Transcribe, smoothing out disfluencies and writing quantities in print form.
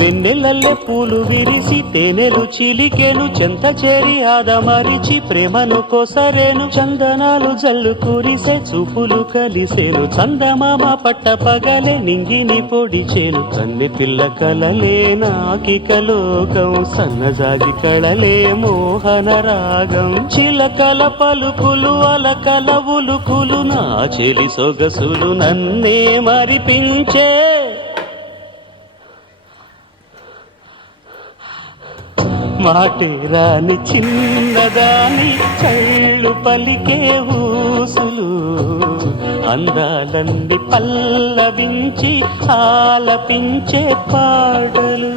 వెన్నెలల్లే పూలు విరిసి తేనెలు చిలికెను, చెంత చేరి ఆదమరిచి ప్రేమను కోసరేను, చందనాలు జల్లు కురిసే చూపులు కలిసేను, చందమామ పట్ట పగలే నింగిని పొడిచేను, కన్నె పిల్ల కలలే నాకిక లోకం, సన్నజాగి కళలే మోహన రాగం, చిలకల పలుకులు అలకల ఉలుకులు, నా చెలి సొగసులు నన్నే మరిపించే, మాటి రాని చిన్నదాని కళ్ళు పలికే ఊసులు, అందాలన్నీ పల్లవించి ఆలపించే పాటలు.